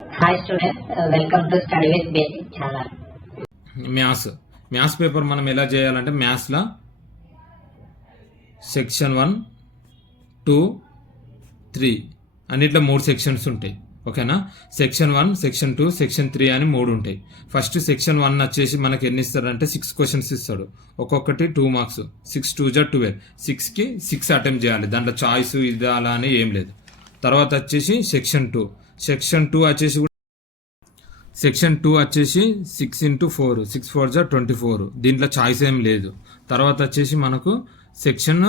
Hi students, welcome to Study with Basic channel. Maths paper మనం ఎలా చేయాలంటే మ్యాథ్స్లో సెక్షన్ 1, 2, 3 అన్నిట్లో 3 సెక్షన్స్ ఉంటాయి. ఓకేనా? సెక్షన్ 1, సెక్షన్ 2, సెక్షన్ 3 అని 3 ఉంటాయి. ఫస్ట్ సెక్షన్ 1 వచ్చేసి మనకి ఎన్ని ఇస్తాడంటే 6 క్వశ్చన్స్ ఇస్తాడు. ఒక్కొక్కటి 2 మార్క్స్. 6 2 జా 12. 6కి 6 అటెంప్ట్ చేయాలి. దాంట్లో చాయిస్ ఇది అలా అని ఏం లేదు. తర్వాత వచ్చేసి సెక్షన్ 2 వచ్చేసి సెక్షన్ 2 వచ్చేసి 6 into 4, 6 4 జా 24. దీంట్లో చాయిస్ ఏం లేదు. తర్వాత వచ్చేసి మనకు సెక్షన్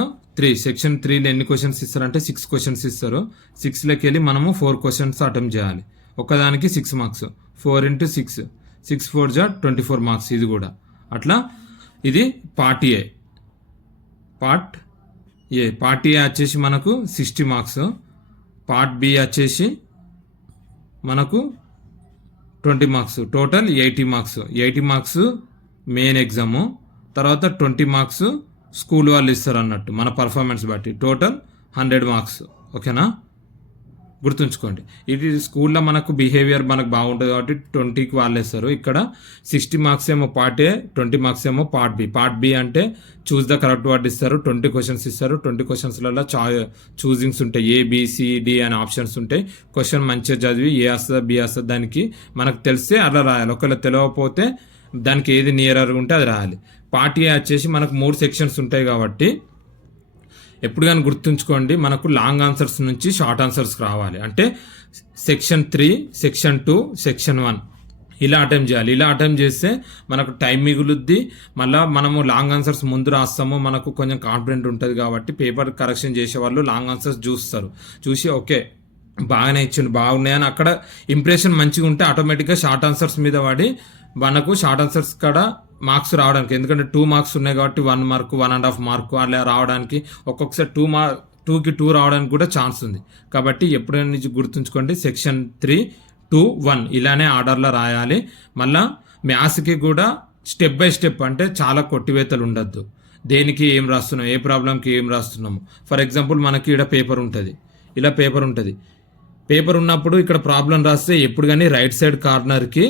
3లో ఎన్ని క్వశ్చన్స్ ఇస్తారంటే 6 క్వశ్చన్స్ ఇస్తారు. 6లోకి వెళ్ళి మనము 4 క్వశ్చన్స్ అటెంప్ట్ చేయాలి. ఒక్కదానికి 6 మార్క్స్. 4 into 6, 6 4 జా 24 మార్క్స్. ఇది కూడా అట్లా. ఇది పార్ట్ ఏ. పార్ట్ ఏ వచ్చేసి మనకు 60 మార్క్స్. పార్ట్ బి వచ్చేసి మనకు 20 marks. Total 80 marks. 80 marks main exam. తర్వాత 20 మార్క్స్ స్కూల్ వాళ్ళు ఇస్తారు అన్నట్టు మన పర్ఫార్మెన్స్ బట్టి. Total 100 marks. ఓకేనా? గుర్తుంచుకోండి. ఇది స్కూల్లో మనకు బిహేవియర్ మనకు బాగుంటుంది కాబట్టి 20కి వాళ్ళు ఇస్తారు. ఇక్కడ 60 మార్క్స్ ఏమో పార్ట్ ఏ, 20 మార్క్స్ ఏమో పార్ట్ బి. పార్ట్ బి అంటే చూస్ ద కరెక్ట్ వర్డ్ ఇస్తారు. 20 క్వశ్చన్స్ ఇస్తారు. 20 క్వశ్చన్స్లలో చూజింగ్స్ ఉంటాయి. ABCD అనే ఆప్షన్స్ ఉంటాయి. క్వశ్చన్ మంచిగా చదివి ఏ వస్తుందా బి వస్తుందా దానికి మనకు తెలిస్తే అలా రాయాలి. ఒకవేళ తెలియకపోతే దానికి ఏది నియరర్గా ఉంటే అది రాయాలి. పార్ట్ ఏ వచ్చేసి మనకు 3 సెక్షన్స్ ఉంటాయి కాబట్టి ఎప్పుడు కానీ గుర్తుంచుకోండి, మనకు లాంగ్ ఆన్సర్స్ నుంచి షార్ట్ ఆన్సర్స్ రావాలి. అంటే సెక్షన్ 3, సెక్షన్ 2, సెక్షన్ 1 ఇలా అటెంప్ట్ చేయాలి. ఇలా అటెంప్ట్ చేస్తే మనకు టైం మిగులుద్ది. మళ్ళీ మనము లాంగ్ ఆన్సర్స్ ముందు రాస్తాము. మనకు కొంచెం కాన్ఫిడెంట్ ఉంటుంది కాబట్టి పేపర్ కరెక్షన్ చేసే వాళ్ళు లాంగ్ ఆన్సర్స్ చూసి ఓకే బాగానే ఇచ్చిండు బాగున్నాయని అక్కడ ఇంప్రెషన్ మంచిగా ఉంటే ఆటోమేటిక్గా షార్ట్ ఆన్సర్స్ మీద పడి మనకు షార్ట్ ఆన్సర్స్ కాడ మార్క్స్ రావడానికి, ఎందుకంటే 2 మార్క్స్ ఉన్నాయి కాబట్టి 1 మార్క్ 1.5 మార్క్ అలా రావడానికి, ఒక్కొక్కసారి 2కి 2 రావడానికి కూడా ఛాన్స్ ఉంది. కాబట్టి ఎప్పుడైనా నుంచి గుర్తుంచుకోండి, సెక్షన్ 3, 2, 1 ఇలానే ఆర్డర్లో రాయాలి. మళ్ళా మ్యాథ్స్కి కూడా స్టెప్ బై స్టెప్, అంటే చాలా కొట్టివేతలు ఉండద్దు. దేనికి ఏం రాస్తున్నాం, ఏ ప్రాబ్లంకి ఏం రాస్తున్నాము. ఫర్ ఎగ్జాంపుల్ మనకి ఇక్కడ పేపర్ ఉంటుంది, ఇలా పేపర్ ఉంటుంది. పేపర్ ఉన్నప్పుడు ఇక్కడ ప్రాబ్లం రాస్తే ఎప్పుడు కానీ రైట్ సైడ్ కార్నర్కి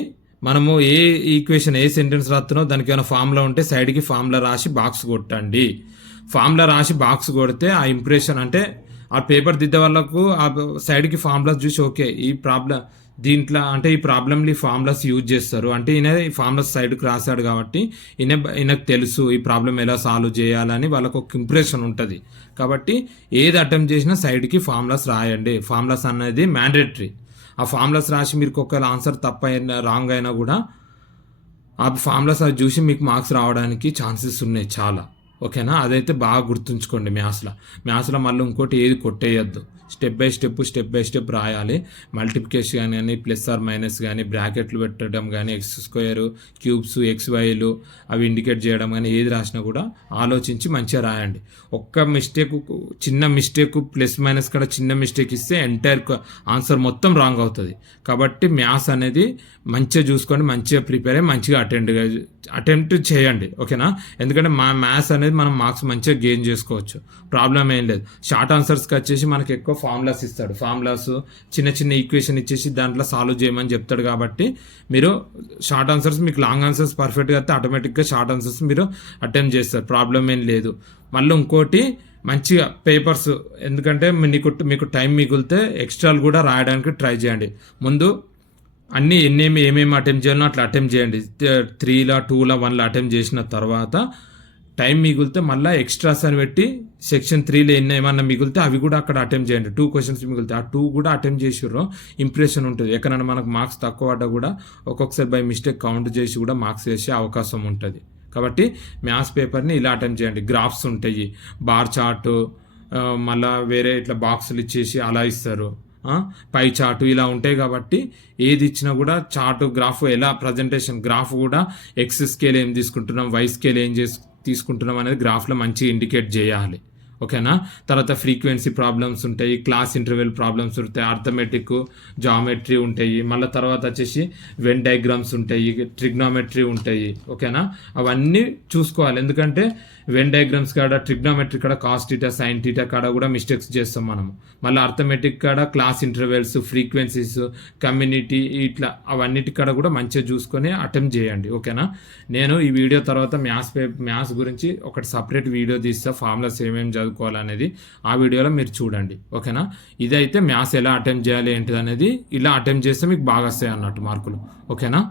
మనము ఏ ఈక్వేషన్ ఏ సెంటెన్స్ రాస్తున్నామో దానికి ఏమైనా ఫార్ములా ఉంటే సైడ్కి ఫార్ములా రాసి బాక్స్ కొట్టండి. ఫార్ములా రాసి బాక్స్ కొడితే ఆ ఇంప్రెషన్, అంటే ఆ పేపర్ దిద్దే వాళ్ళకు ఆ సైడ్కి ఫార్ములాస్ చూసి ఓకే ఈ ప్రాబ్లం దీంట్లో అంటే ఈ ప్రాబ్లంలో ఈ ఫార్ములాస్ యూజ్ చేస్తారు, అంటే ఈయన ఈ ఫార్ములాస్ సైడ్కి రాశాడు కాబట్టి ఈయనకు తెలుసు ఈ ప్రాబ్లం ఎలా సాల్వ్ చేయాలని వాళ్ళకు ఒక ఇంప్రెషన్ ఉంటుంది. కాబట్టి ఏది అటెంప్ట్ చేసినా సైడ్కి ఫార్ములాస్ రాయండి. ఫార్ములాస్ అనేది మ్యాండేటరీ. ఆ ఫార్ములాస్ రాసి మీరు ఒకవేళ ఆన్సర్ తప్పైనా రాంగ్ అయినా కూడా ఆ ఫార్ములాస్ అది చూసి మీకు మార్క్స్ రావడానికి ఛాన్సెస్ ఉన్నాయి చాలా. ఓకేనా? అదైతే బాగా గుర్తుంచుకోండి. మ్యాథ్స్లో మళ్ళీ ఇంకోటి ఏది కొట్టేయద్దు. స్టెప్ బై స్టెప్ రాయాలి. మల్టిప్లికేషన్ కానీ ప్లస్ ఆర్ మైనస్ కానీ బ్రాకెట్లు పెట్టడం కానీ X² క్యూబ్స్ XYలు అవి ఇండికేట్ చేయడం కానీ ఏది రాసినా కూడా ఆలోచించి మంచిగా రాయండి. ఒక్క చిన్న మిస్టేక్ ప్లస్ మైనస్ కూడా చిన్న మిస్టేక్ ఇస్తే ఎంటైర్ ఆన్సర్ మొత్తం రాంగ్ అవుతుంది. కాబట్టి మ్యాథ్స్ అనేది మంచిగా చూసుకొని మంచిగా ప్రిపేర్ అయ్యి మంచిగా అటెంప్ట్ చేయండి. ఓకేనా? ఎందుకంటే మ్యాథ్స్ అనేది మనం మార్క్స్ మంచిగా గెయిన్ చేసుకోవచ్చు. ప్రాబ్లం ఏం లేదు. షార్ట్ ఆన్సర్స్కి వచ్చేసి మనకి ఎక్కువ ఫార్ములాస్ ఇస్తాడు. ఫార్ములాస్ చిన్న ఈక్వేషన్ ఇచ్చేసి దాంట్లో సాల్వ్ చేయమని చెప్తాడు. కాబట్టి మీరు షార్ట్ ఆన్సర్స్, మీకు లాంగ్ ఆన్సర్స్ పర్ఫెక్ట్గా అయితే ఆటోమేటిక్గా షార్ట్ ఆన్సర్స్ మీరు అటెంప్ట్ చేస్తారు. ప్రాబ్లం ఏం లేదు. మళ్ళీ ఇంకోటి మంచిగా పేపర్స్, ఎందుకంటే మీకు టైం మిగిలితే ఎక్స్ట్రాలు కూడా రాయడానికి ట్రై చేయండి. ముందు అన్నీ ఏమేమి అటెంప్ట్ చేయాలో అట్లా అటెంప్ట్ చేయండి. 3లా 2లా 1లా అటెంప్ట్ చేసిన తర్వాత టైం మిగిలితే మళ్ళీ ఎక్స్ట్రాస్ అని పెట్టి సెక్షన్ 3లో ఏమన్నా మిగిలితే అవి కూడా అక్కడ అటెంప్ట్ చేయండి. 2 క్వశ్చన్స్ మిగిలితే ఆ 2 కూడా అటెంప్ట్ చేసిర్రో ఇంప్రెషన్ ఉంటుంది. ఎక్కడైనా మనకు మార్క్స్ తక్కువ పడ్డా కూడా ఒక్కొక్కసారి బై మిస్టేక్ కౌంట్ చేసి కూడా మార్క్స్ వేసే అవకాశం ఉంటుంది. కాబట్టి మ్యాథ్స్ పేపర్ని ఇలా అటెంప్ట్ చేయండి. గ్రాఫ్స్ ఉంటాయి, బార్ చార్టు, మళ్ళీ వేరే ఇట్లా బాక్సులు ఇచ్చేసి అలా ఇస్తారు, పై చార్టు ఇలా ఉంటాయి. కాబట్టి ఏది ఇచ్చినా కూడా చార్టు గ్రాఫ్ ఎలా ప్రజెంటేషన్, గ్రాఫ్ కూడా X స్కేల్ ఏం తీసుకుంటున్నాం, Y స్కేల్ ఏం తీసుకుంటున్నాం అనేది గ్రాఫ్లో మంచిగా ఇండికేట్ చేయాలి. ఓకేనా. తర్వాత ఫ్రీక్వెన్సీ ప్రాబ్లమ్స్ ఉంటాయి, క్లాస్ ఇంటర్వెల్ ప్రాబ్లమ్స్ ఉంటాయి, అర్థమెటిక్, జామెట్రీ ఉంటాయి, మళ్ళీ తర్వాత వచ్చేసి వెన్ డయాగ్రామ్స్ ఉంటాయి, ట్రిగ్నోమెట్రీ ఉంటాయి. ఓకేనా, అవన్నీ చూసుకోవాలి. ఎందుకంటే వెన్ డయాగ్రామ్స్ కాడ, ట్రిగ్నోమెట్రీ కాడ కాస్ టీటా సైన్ టీటా కాడ కూడా మిస్టేక్స్ చేస్తాం మనము. మళ్ళీ అర్థమెటిక్ కాడ క్లాస్ ఇంటర్వెల్స్, ఫ్రీక్వెన్సీస్, కమ్యూనిటీ, ఇట్లా అవన్నిటి కాడ కూడా మంచిగా చూసుకొని అటెంప్ట్ చేయండి. ఓకేనా. నేను ఈ వీడియో తర్వాత మ్యాథ్స్ గురించి ఒకటి సపరేట్ వీడియో తీస్తా, ఫార్ములాస్ ఏమేమి చదువుకోవాలనేది. ఆ వీడియోలో మీరు చూడండి. ఓకేనా. ఇదైతే మ్యాథ్స్ ఎలా అటెంప్ట్ చేయాలి ఏంటిది అనేది, ఇలా అటెంప్ట్ చేస్తే మీకు బాగా వస్తాయి అన్నట్టు మార్కులు. ఓకేనా.